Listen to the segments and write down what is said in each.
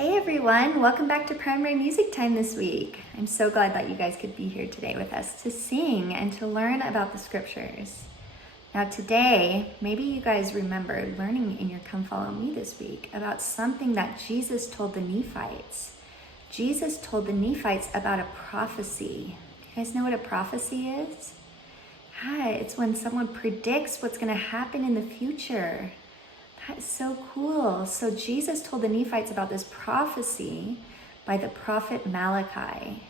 Hey everyone, welcome back to Primary Music Time this week. I'm so glad that you guys could be here today with us to sing and to learn about the scriptures. Now today, maybe you guys remember learning in your Come Follow Me this week about something that Jesus told the Nephites. Jesus told the Nephites about a prophecy. Do you guys know what a prophecy is? Yeah, it's when someone predicts what's going to happen in the future. That's so cool. So Jesus told the Nephites about this prophecy by the prophet Malachi.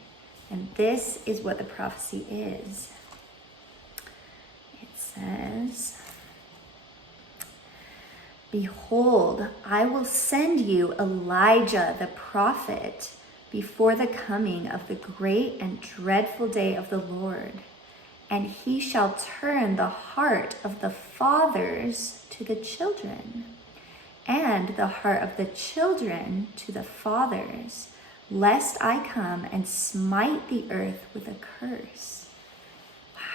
And this is what the prophecy is. It says, "Behold, I will send you Elijah the prophet before the coming of the great and dreadful day of the Lord. And he shall turn the heart of the fathers to the children, and the heart of the children to the fathers, lest I come and smite the earth with a curse."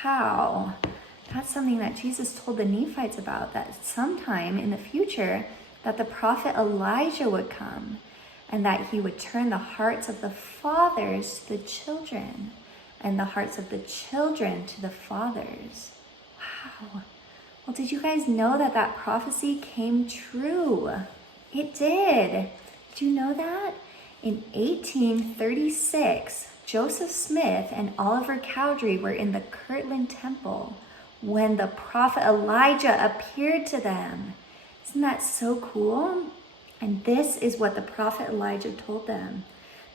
Wow, that's something that Jesus told the Nephites about, that sometime in the future that the prophet Elijah would come and that he would turn the hearts of the fathers to the children and the hearts of the children to the fathers. Wow. Well, did you guys know that that prophecy came true? It did. Did you know that? In 1836, Joseph Smith and Oliver Cowdery were in the Kirtland Temple when the prophet Elijah appeared to them. Isn't that so cool? And this is what the prophet Elijah told them.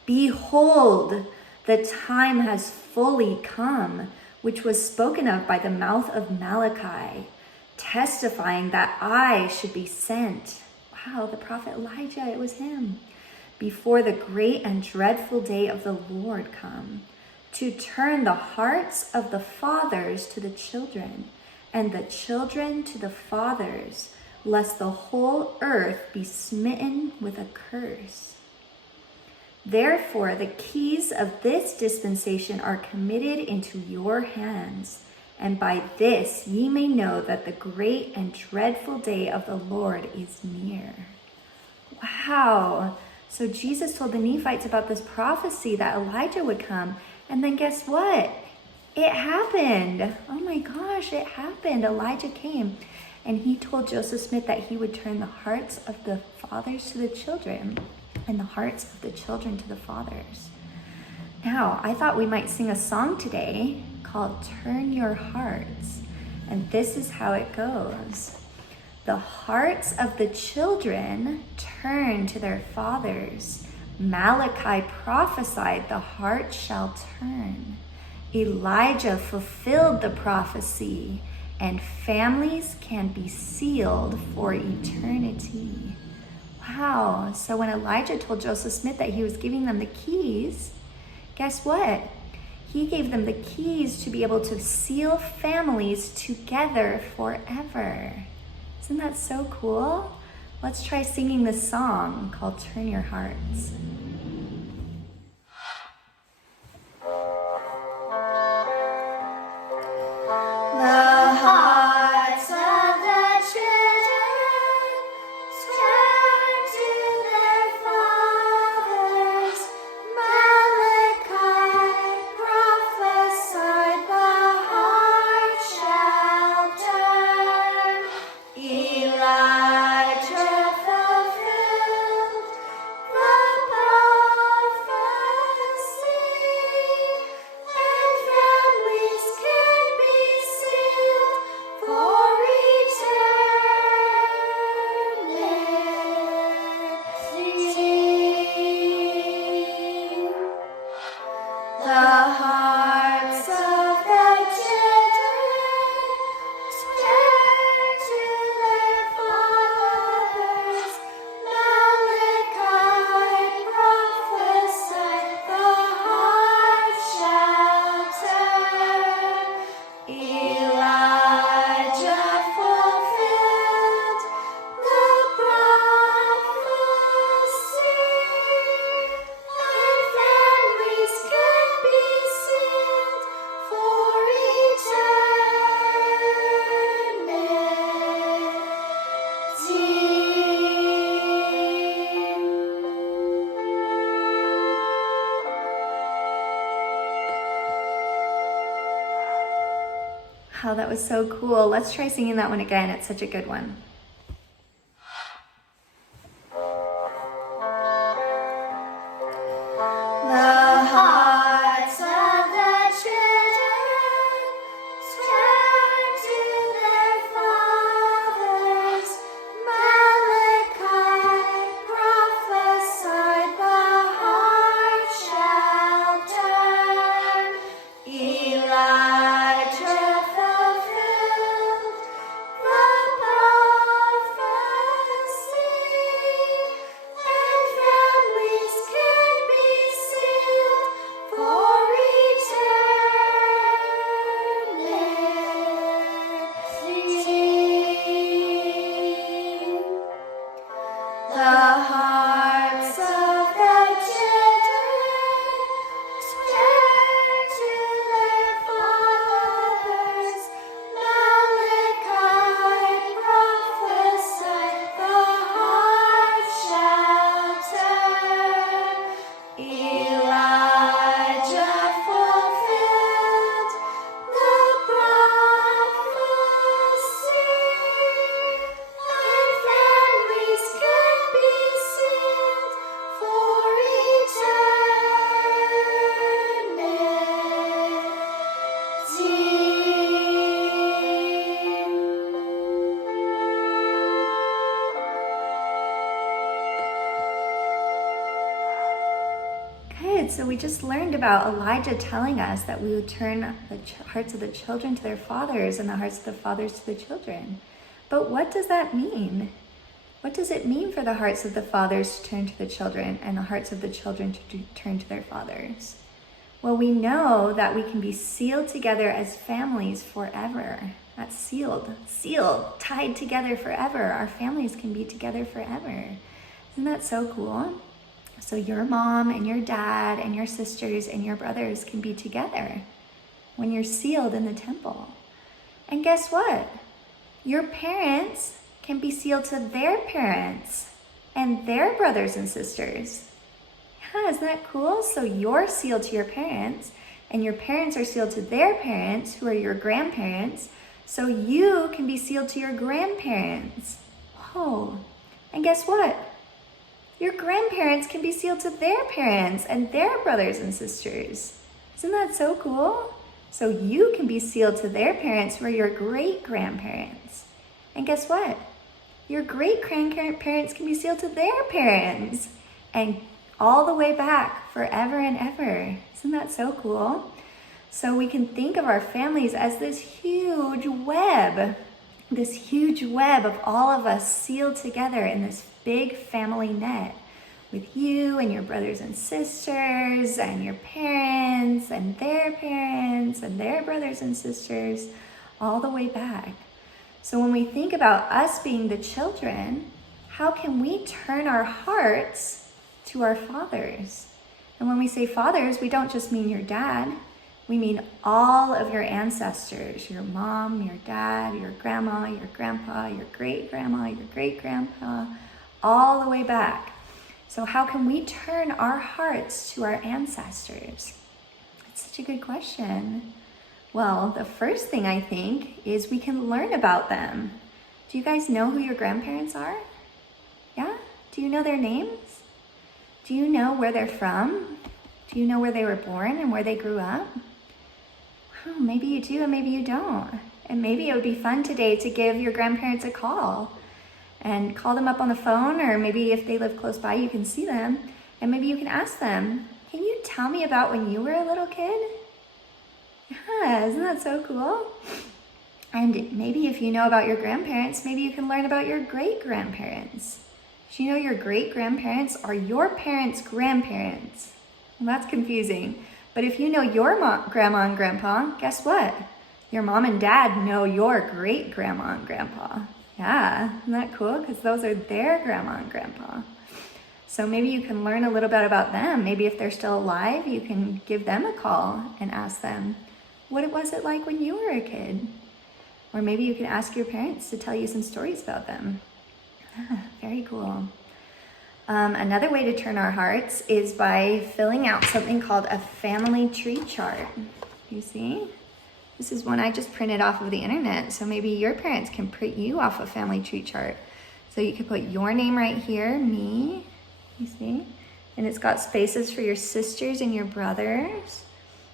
"Behold, the time has fully come, which was spoken of by the mouth of Malachi, testifying that I should be sent." Wow, the prophet Elijah, it was him. "Before the great and dreadful day of the Lord come, to turn the hearts of the fathers to the children, and the children to the fathers, lest the whole earth be smitten with a curse. Therefore, the keys of this dispensation are committed into your hands, and by this ye may know that the great and dreadful day of the Lord is near." Wow. So Jesus told the Nephites about this prophecy that Elijah would come, and then guess what? It happened. Oh my gosh, it happened. Elijah came, and he told Joseph Smith that he would turn the hearts of the fathers to the children and the hearts of the children to the fathers. Now, I thought we might sing a song today called "Turn Your Hearts." And this is how it goes. "The hearts of the children turn to their fathers. Malachi prophesied the heart shall turn. Elijah fulfilled the prophecy, and families can be sealed for eternity." Wow, so when Elijah told Joseph Smith that he was giving them the keys, guess what? He gave them the keys to be able to seal families together forever. Isn't that so cool? Let's try singing this song called "Turn Your Hearts." The hearts of the children turn to their fathers. Malachi prophesied the heart shall turn. Elijah fulfilled the Oh, that was so cool. Let's try singing that one again. It's such a good one. The hearts of the children turn to their fathers. Malachi prophesied, the heart shall turn. Elijah fulfilled the prophecy, and families can be sealed for eternity. The hearts of the children turn to their fathers. Malachi prophesied, the heart shall turn. Elijah fulfilled the prophecy, and families can be sealed for eternity. Good, so we just learned about Elijah telling us that we would turn the hearts of the children to their fathers and the hearts of the fathers to the children. But what does that mean? What does it mean for the hearts of the fathers to turn to the children and the hearts of the children to turn to their fathers? Well, we know that we can be sealed together as families forever. That's sealed, tied together forever. Our families can be together forever. Isn't that so cool? So your mom and your dad and your sisters and your brothers can be together when you're sealed in the temple. And guess what? Your parents can be sealed to their parents and their brothers and sisters. Yeah, isn't that cool? So you're sealed to your parents, and your parents are sealed to their parents, who are your grandparents. So you can be sealed to your grandparents. Whoa. And guess what? Your grandparents can be sealed to their parents and their brothers and sisters. Isn't that so cool? So you can be sealed to their parents, who are your great-grandparents. And guess what? Your great-grandparents can be sealed to their parents, and all the way back forever and ever. Isn't that so cool? So we can think of our families as this huge web of all of us sealed together in this big family net, with you and your brothers and sisters and your parents and their brothers and sisters, all the way back. So when we think about us being the children, how can we turn our hearts to our fathers? And when we say fathers, we don't just mean your dad. We mean all of your ancestors, your mom, your dad, your grandma, your grandpa, your great-grandma, your great-grandpa, all the way back. So how can we turn our hearts to our ancestors? That's such a good question. Well, the first thing I think is we can learn about them. Do you guys know who your grandparents are? Yeah? Do you know their names? Do you know where they're from? Do you know where they were born and where they grew up? Oh, maybe you do and maybe you don't. And maybe it would be fun today to give your grandparents a call and call them up on the phone, or maybe if they live close by, you can see them, and maybe you can ask them, can you tell me about when you were a little kid? Yeah, isn't that so cool? And maybe if you know about your grandparents, maybe you can learn about your great-grandparents. Did you know your great-grandparents are your parents' grandparents? Well, that's confusing. But if you know your grandma and grandpa, guess what? Your mom and dad know your great-grandma and grandpa. Yeah, isn't that cool? Because those are their grandma and grandpa. So maybe you can learn a little bit about them. Maybe if they're still alive, you can give them a call and ask them, what was it like when you were a kid? Or maybe you can ask your parents to tell you some stories about them. Very cool. Another way to turn our hearts is by filling out something called a family tree chart. You see? This is one I just printed off of the internet, so maybe your parents can print you off a family tree chart. So you could put your name right here, me, you see? And it's got spaces for your sisters and your brothers,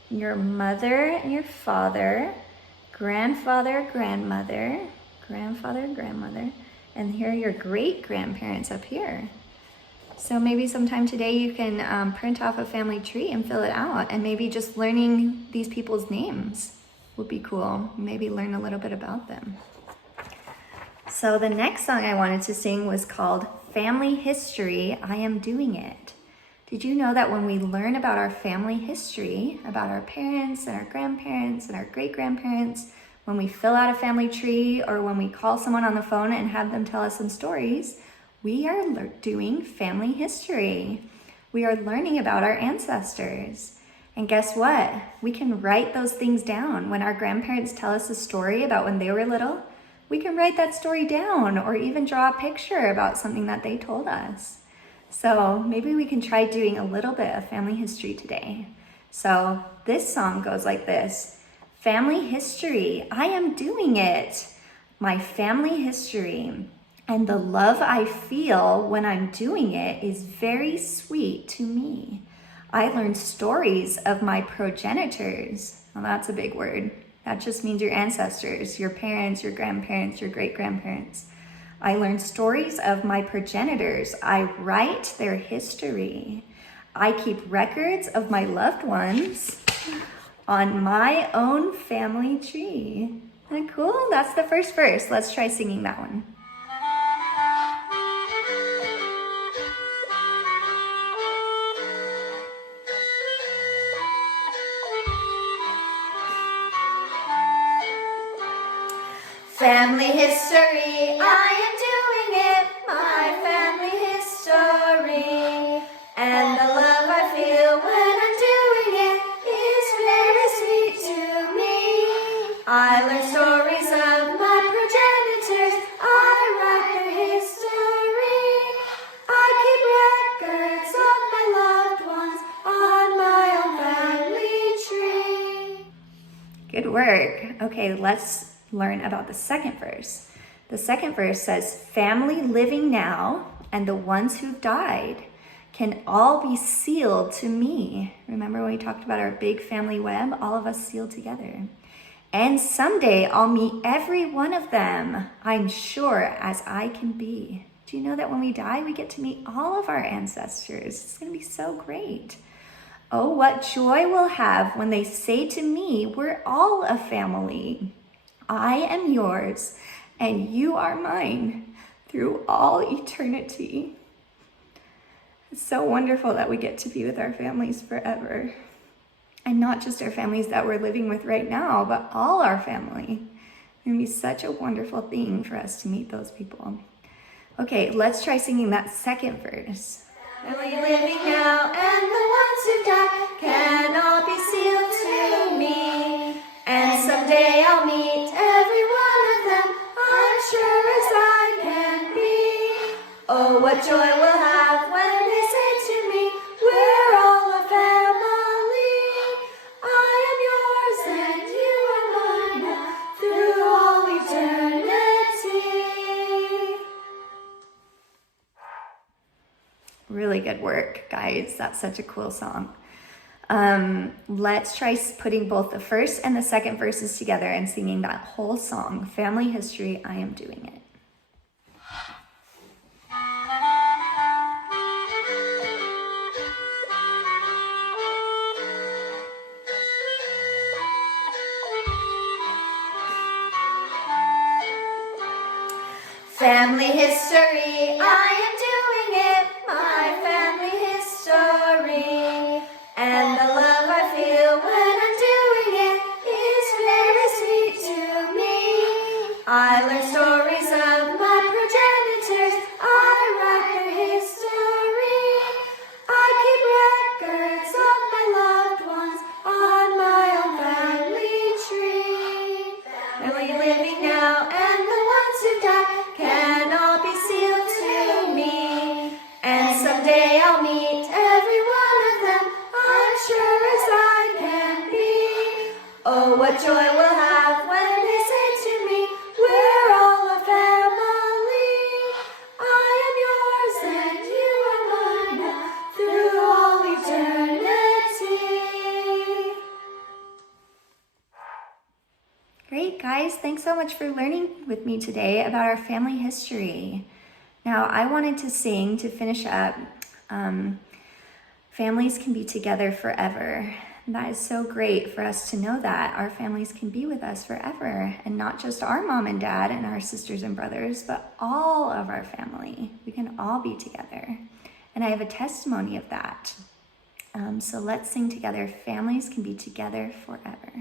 your mother and your father, grandfather, grandmother, grandfather, grandmother, and here are your great-grandparents up here. So maybe sometime today you can print off a family tree and fill it out, and maybe just learning these people's names would be cool. Maybe learn a little bit about them. So the next song I wanted to sing was called Family History, I Am Doing It. Did you know that when we learn about our family history, about our parents and our grandparents and our great-grandparents, when we fill out a family tree or when we call someone on the phone and have them tell us some stories, we are doing family history. We are learning about our ancestors. And guess what? We can write those things down. When our grandparents tell us a story about when they were little, we can write that story down or even draw a picture about something that they told us. So maybe we can try doing a little bit of family history today. So this song goes like this. Family history, I am doing it. My family history. And the love I feel when I'm doing it is very sweet to me. I learned stories of my progenitors. Well, that's a big word. That just means your ancestors, your parents, your grandparents, your great-grandparents. I learned stories of my progenitors. I write their history. I keep records of my loved ones on my own family tree. Isn't that cool? That's the first verse. Let's try singing that one. Family history, I am doing it, my family history. And the love I feel when I'm doing it is very sweet to me. I learn stories of my progenitors, I write their history. I keep records of my loved ones on my own family tree. Good work. Okay, let's learn about the second verse. The second verse says, family living now and the ones who've died can all be sealed to me. Remember when we talked about our big family web? All of us sealed together. And someday I'll meet every one of them, I'm sure, as I can be. Do you know that when we die, we get to meet all of our ancestors? It's going to be so great. Oh, what joy we'll have when they say to me, we're all a family. I am yours, and you are mine through all eternity. It's so wonderful that we get to be with our families forever. And not just our families that we're living with right now, but all our family. It's going to be such a wonderful thing for us to meet those people. Okay, let's try singing that second verse. Family living now, and the ones who died can all be sealed to me. And someday I'll meet every one of them, I'm sure as I can be. Oh, what joy we'll have when they say to me, we're all a family. I am yours and you are mine now, through all eternity. Really good work, guys. That's such a cool song. Let's try putting both the first and the second verses together and singing that whole song, Family History, I Am Doing It. Family history, I am doing it, my family history. And the love I feel when I'm doing it is very sweet to me. I learn stories of my progenitors, I write their history. I keep records of my loved ones on my own family tree. Family living now and the ones who died can all be sealed to me. And someday I'll meet every one of them, I'm sure as I can be. Oh, what joy we'll have Guys, thanks so much for learning with me today about our family history. Now, I wanted to sing to finish up, families can be together forever. That is so great for us to know that our families can be with us forever, and not just our mom and dad and our sisters and brothers, but all of our family. We can all be together. And I have a testimony of that. So let's sing together. Families can be together forever.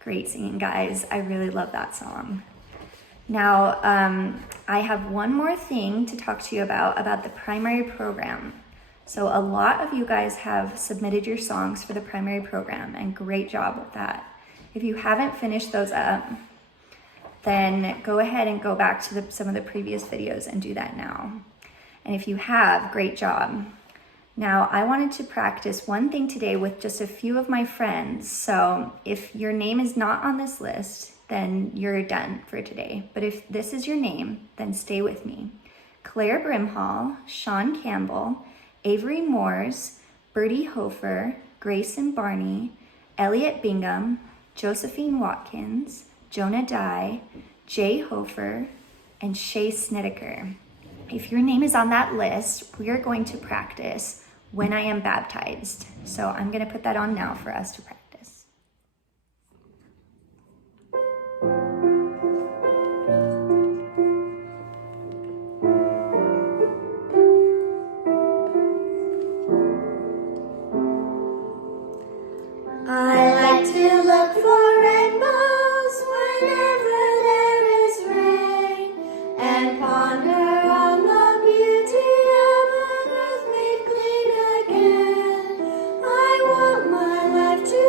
Great singing, guys. I really love that song. Now, I have one more thing to talk to you about the primary program. So a lot of you guys have submitted your songs for the primary program, and great job with that. If you haven't finished those up, then go ahead and go back to some of the previous videos and do that now. And if you have, great job. Now, I wanted to practice one thing today with just a few of my friends. So if your name is not on this list, then you're done for today. But if this is your name, then stay with me. Claire Brimhall, Sean Campbell, Avery Moores, Bertie Hofer, Grayson Barney, Elliot Bingham, Josephine Watkins, Jonah Dye, Jay Hofer, and Shay Snedeker. If your name is on that list, we are going to practice When I Am Baptized. So I'm going to put that on now for us to practice. I like to look for rainbows whenever there is rain, and ponder on the beauty of an earth made clean again. I want my life to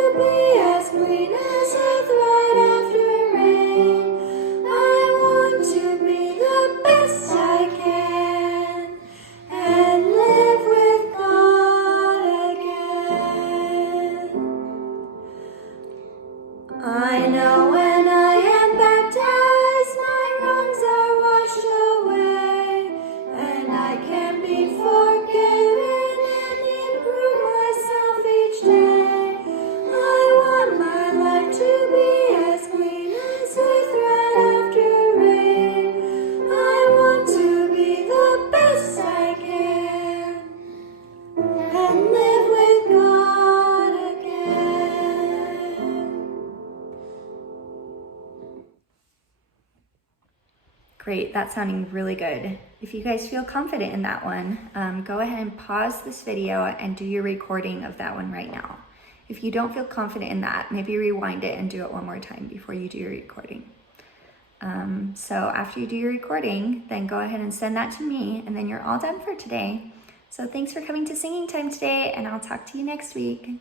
Great, that's sounding really good. If you guys feel confident in that one, go ahead and pause this video and do your recording of that one right now. If you don't feel confident in that, maybe rewind it and do it one more time before you do your recording. So after you do your recording, then go ahead and send that to me, and then you're all done for today. So thanks for coming to Singing Time today, and I'll talk to you next week.